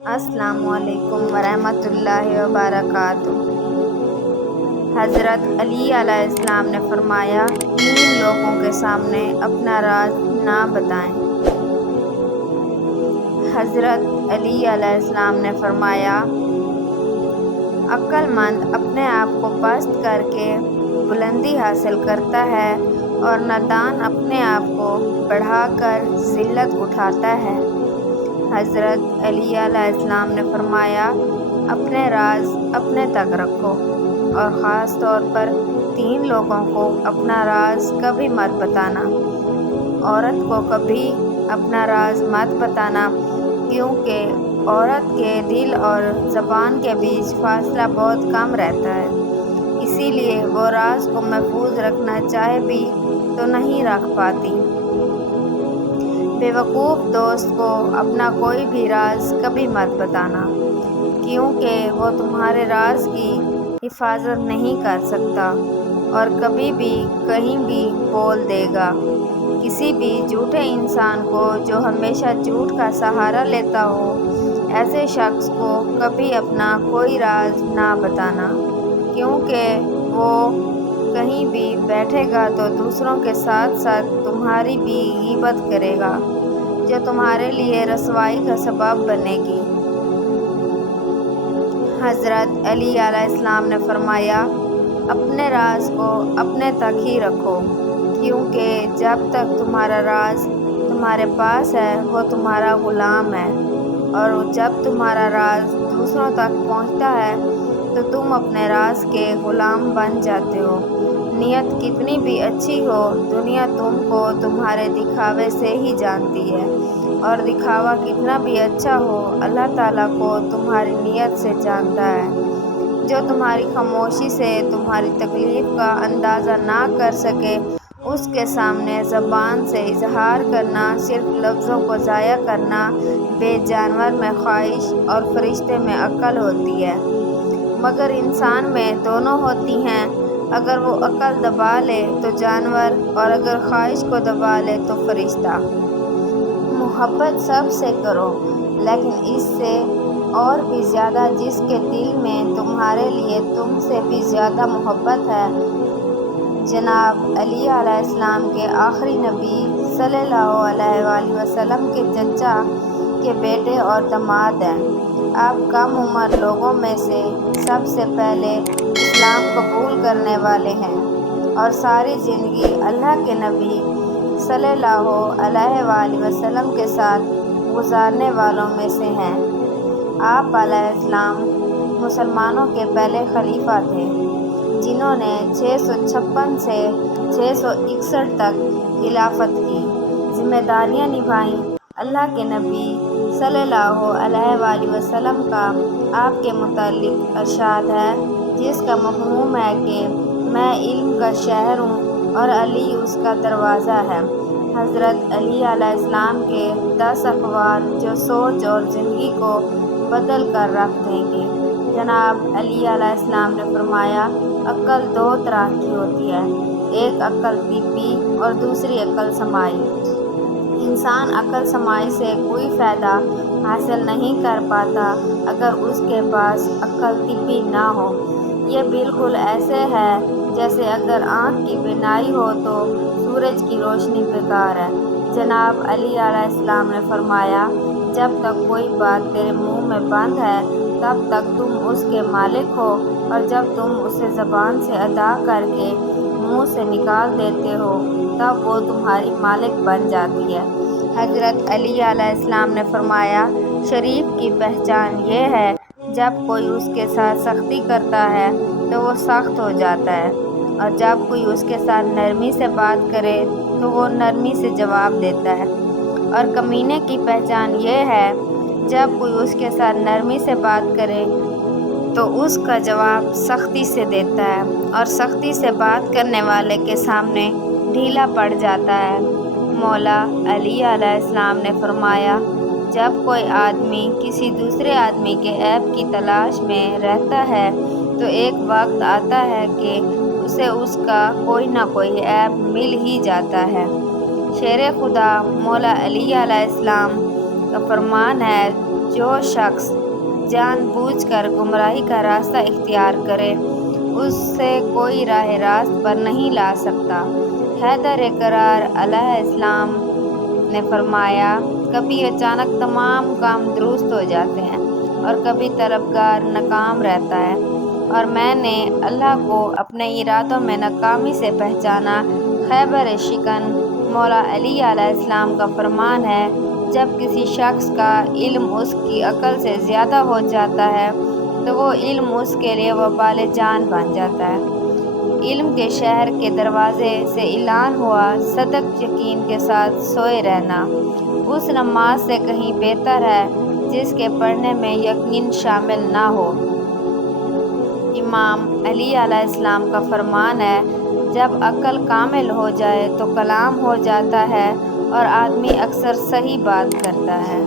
السلام علیکم ورحمۃ اللہ وبرکاتہ۔ حضرت علی علیہ السلام نے فرمایا، 3 لوگوں کے سامنے اپنا راز نہ بتائیں۔ حضرت علی علیہ السلام نے فرمایا، عقل مند اپنے آپ کو پست کر کے بلندی حاصل کرتا ہے اور نادان اپنے آپ کو بڑھا کر ذلت اٹھاتا ہے۔ حضرت علی علیہ السلام نے فرمایا، اپنے راز اپنے تک رکھو اور خاص طور پر 3 لوگوں کو اپنا راز کبھی مت بتانا۔ عورت کو کبھی اپنا راز مت بتانا، کیونکہ عورت کے دل اور زبان کے بیچ فاصلہ بہت کم رہتا ہے، اسی لیے وہ راز کو محفوظ رکھنا چاہے بھی تو نہیں رکھ پاتی۔ بے وقوف دوست کو اپنا کوئی بھی راز کبھی مت بتانا، کیونکہ وہ تمہارے راز کی حفاظت نہیں کر سکتا اور کبھی بھی کہیں بھی بول دے گا۔ کسی بھی جھوٹے انسان کو جو ہمیشہ جھوٹ کا سہارا لیتا ہو، ایسے شخص کو کبھی اپنا کوئی راز نہ بتانا، کیونکہ وہ کہیں بھی بیٹھے گا تو دوسروں کے ساتھ ساتھ تمہاری بھی غیبت کرے گا، جو تمہارے لیے رسوائی کا سبب بنے گی۔ حضرت علی علیہ السلام نے فرمایا، اپنے راز کو اپنے تک ہی رکھو، کیونکہ جب تک تمہارا راز تمہارے پاس ہے وہ تمہارا غلام ہے، اور جب تمہارا راز دوسروں تک پہنچتا ہے تو تم اپنے راز کے غلام بن جاتے ہو۔ نیت کتنی بھی اچھی ہو، دنیا تم کو تمہارے دکھاوے سے ہی جانتی ہے، اور دکھاوا کتنا بھی اچھا ہو، اللہ تعالیٰ کو تمہاری نیت سے جانتا ہے۔ جو تمہاری خاموشی سے تمہاری تکلیف کا اندازہ نہ کر سکے، اس کے سامنے زبان سے اظہار کرنا صرف لفظوں کو ضائع کرنا بے جانور میں خواہش اور فرشتے میں عقل ہوتی ہے، مگر انسان میں دونوں ہوتی ہیں۔ اگر وہ عقل دبا لے تو جانور، اور اگر خواہش کو دبا لے تو فرشتہ۔ محبت سب سے کرو، لیکن اس سے اور بھی زیادہ جس کے دل میں تمہارے لیے تم سے بھی زیادہ محبت ہے۔ جناب علی علیہ السلام کے آخری نبی صلی اللہ علیہ وآلہ وسلم کے چچا کے بیٹے اور داماد ہیں۔ آپ کم عمر لوگوں میں سے سب سے پہلے اسلام قبول کرنے والے ہیں اور ساری زندگی اللہ کے نبی صلی اللہ علیہ وآلہ وسلم کے ساتھ گزارنے والوں میں سے ہیں۔ آپ علیہ السلام مسلمانوں کے پہلے خلیفہ تھے، جنہوں نے 656 سے 661 تک خلافت کی، ذمہ داریاں نبھائیں۔ اللہ کے نبی صلی اللہ علیہ وآلہ وسلم کا آپ کے متعلق ارشاد ہے، جس کا مفہوم ہے کہ میں علم کا شہر ہوں اور علی اس کا دروازہ ہے۔ حضرت علی علیہ السلام کے 10 اقوال جو سوچ اور زندگی کو بدل کر رکھ دیں گے۔ جناب علی علیہ السلام نے فرمایا، عقل 2 طرح کی ہوتی ہے، ایک عقل طبی اور دوسری عقل سماعی۔ انسان عقل سماعی سے کوئی فائدہ حاصل نہیں کر پاتا اگر اس کے پاس عقل طبی نہ ہو۔ یہ بالکل ایسے ہے جیسے اگر آنکھ کی بینائی ہو تو سورج کی روشنی بیکار ہے۔ جناب علی علیہ السلام نے فرمایا، جب تک کوئی بات تیرے منہ میں بند ہے تب تک تم اس کے مالک ہو، اور جب تم اسے زبان سے ادا کر کے منہ سے نکال دیتے ہو تب وہ تمہاری مالک بن جاتی ہے۔ حضرت علی علیہ السلام نے فرمایا، شریف کی پہچان یہ ہے، جب کوئی اس کے ساتھ سختی کرتا ہے تو وہ سخت ہو جاتا ہے، اور جب کوئی اس کے ساتھ نرمی سے بات کرے تو وہ نرمی سے جواب دیتا ہے۔ اور کمینے کی پہچان یہ ہے، جب کوئی اس کے ساتھ نرمی سے بات کرے تو اس کا جواب سختی سے دیتا ہے، اور سختی سے بات کرنے والے کے سامنے ڈھیلا پڑ جاتا ہے۔ مولا علی علیہ السلام نے فرمایا، جب کوئی آدمی کسی دوسرے آدمی کے عیب کی تلاش میں رہتا ہے تو ایک وقت آتا ہے کہ اسے اس کا کوئی نہ کوئی عیب مل ہی جاتا ہے۔ شیر خدا مولا علی علیہ السلام کا فرمان ہے، جو شخص جان بوجھ کر گمراہی کا راستہ اختیار کرے اس سے کوئی راہ راست پر نہیں لا سکتا۔ حیدر کرار علیہ السلام نے فرمایا، کبھی اچانک تمام کام درست ہو جاتے ہیں اور کبھی طلبگار ناکام رہتا ہے، اور میں نے اللہ کو اپنے ارادوں میں ناکامی سے پہچانا۔ خیبر شکن مولا علی علیہ السلام کا فرمان ہے، جب کسی شخص کا علم اس کی عقل سے زیادہ ہو جاتا ہے تو وہ علم اس کے لیے وبال جان بن جاتا ہے۔ علم کے شہر کے دروازے سے اعلان ہوا، صدق یقین کے ساتھ سوئے رہنا اس نماز سے کہیں بہتر ہے جس کے پڑھنے میں یقین شامل نہ ہو۔ امام علی علیہ السلام کا فرمان ہے، جب عقل کامل ہو جائے تو کلام ہو جاتا ہے اور آدمی اکثر صحیح بات کرتا ہے۔